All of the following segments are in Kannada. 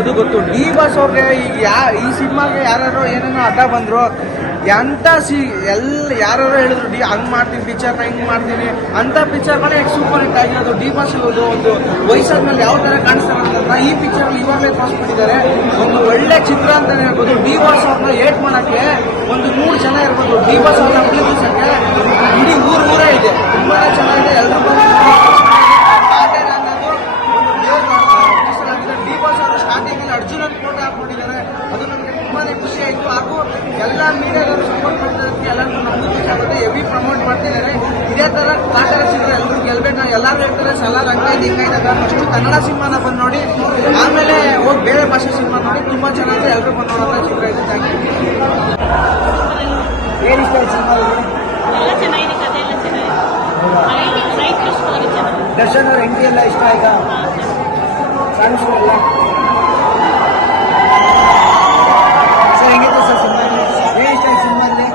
ಅದು ಗೊತ್ತು. ಡಿ ಬಾಸ್ ಅವ್ರಿಗೆ ಈಗ ಈ ಸಿನಿಮಾಗೆ ಯಾರು ಏನೇನೋ ಅಡ್ಡ ಬಂದ್ರು ಎಂತ ಯಾರು ಹೇಳಿದ್ರು ಹಂಗ್ ಮಾಡ್ತೀನಿ ಪಿಕ್ಚರ್ನ ಹಿಂಗ್ ಮಾಡ್ತೀನಿ ಅಂತ ಪಿಕ್ಚರ್ಗಳೇ ಸೂಪರ್ ಹಿಟ್ ಆಗಿರೋದು. ಡಿ ಬಾಸ್ ಒಂದು ವಯಸ್ಸಾದ್ಮೇಲೆ ಯಾವ ತರ ಕಾಣಿಸ್ತಾರೆ ಈ ಪಿಕ್ಚರ್ ಇವಾಗಲೇ ತೋರಿಸ್ಬಿಟ್ಟಿದ್ದಾರೆ. ಒಂದು ಒಳ್ಳೆ ಚಿತ್ರ ಅಂತಾನೆ ಹೇಳ್ಬೋದು. ಡಿ ಬಾಸ್ ಅವ್ರನ್ನ ಏಟ್ ಮಾಡಕ್ಕೆ ಒಂದು 100 ಜನ ಇರ್ಬೋದು. ಡಿ ಬಾಸ್ ಅವ್ರನ್ನ ಅಭಿನಂದಿಸಕ್ಕೆ ಇಡೀ ಊರೇ ಇದೆ. ತುಂಬಾ ಚೆನ್ನಾಗಿದೆ. ಎಲ್ಲರೂ ಡಿ ಬಾಸ್ ಅವರು ಸ್ಟಾರ್ಟಿಂಗ್ ಅರ್ಜುನನ್ ಫೋಟೋ ಹಾಕೊಂಡಿದ್ದಾರೆ. ಅದು ನಮಗೆ ತುಂಬಾನೇ ಖುಷಿ ಆಯಿತು. ಹಾಗೂ ಎಲ್ಲ ಮೀಡಿಯಾದವರು ಸಪೋರ್ಟ್ ಮಾಡ್ತಿರೋದಕ್ಕೆ ಎಲ್ಲರಿಗೂ ನಮಗೂ ಖುಷಿ ಆಗುತ್ತೆ. ಹೆವಿ ಪ್ರಮೋಟ್ ಮಾಡ್ತಿದ್ದಾರೆ. ಇದೇ ತರ ಕಾಟರ ಚಿತ್ರ ಎಲ್ಲರೂ ಗೆಲ್ಬೇಕು. ಎಲ್ಲರೂ ಹೇಳ್ತಾರೆ ಸಲಾರ್ ಹಂಗಾಯ್ತು ಹಿಂಗಾಯ್ತಾಗ ಫಸ್ಟ್ ಕನ್ನಡ ಸಿನಿಮಾನ ಬಂದು ನೋಡಿ, ಆಮೇಲೆ ಹೋಗಿ ಬೇರೆ ಭಾಷೆ ಸಿನಿಮಾ ನೋಡಿ. ತುಂಬಾ ಚೆನ್ನಾಗಿದೆ. ಎಲ್ಲರೂ ಬಂದು ನೋಡೋಂಥ ಚಿತ್ರ ಇದೆ. Thank you. ಏನು ಇಷ್ಟ ಆಯ್ತು ಸಿನಿಮಾದಲ್ಲಿ? ದರ್ಶನ್ ಅವ್ರ ಎಂಟ್ರಿ ಎಲ್ಲ ಇಷ್ಟ ಆಯ್ತಾ? ಸಾಂಗ್ಸ್ ಎಲ್ಲ ಸರ್ ಹೆಂಗಿತ್ತು ಸರ್ ಸಿನಿಮಾದಲ್ಲಿ? ಏನು ಇಷ್ಟ ಆಯ್ತು ಸಿನಿಮಾದಲ್ಲಿ?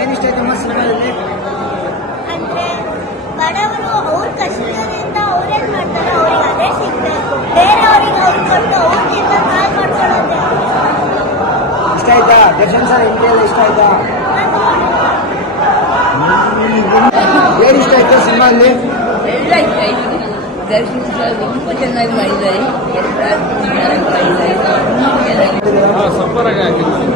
ಏನು ಇಷ್ಟ ಆಯ್ತು ನಮ್ಮ ಸಿನಿಮಾದಲ್ಲಿ? ಅಂದ್ರೆ ಬಡವರು ಅವ್ರ ಕಷ್ಟದಿಂದ ಅವ್ರೇನ್ ಮಾಡ್ತಾರೆ ಅವ್ರಿಗೆ ಅದೇ ಸಿಗ್ಬೇಕು. ಬೇರೆಯವ್ರಿಗೆ ಅವ್ರು ಕೊಟ್ಟು ಅವ್ರಿಗಿಂತ ಕಾಲ್ ಮಾಡ್ಕೊಳ್ಳೋದೇ ಇಷ್ಟ ಆಯ್ತಾ? ದರ್ಶನ್ ಸರ್ ಎಂಟ್ರಿ ಎಲ್ಲ ಇಷ್ಟ ಆಯ್ತಾ? ಏನು ಇಷ್ಟ ಆಯ್ತು ಸಿನಿಮಾದಲ್ಲಿ? ಎಲ್ಲ ಇಷ್ಟ ಆಯ್ತು. ದರ್ಶನ್ ಸರ್ ತುಂಬ ಚೆನ್ನಾಗಿ ಮಾಡಿದ್ದಾರೆ. ಎಲ್ಲ ಚೆನ್ನಾಗಿ ಮಾಡಿದ್ದಾರೆ. ಸೂಪರ್ ಆಗಿ ಹಾಕಿದ್ದಾರೆ.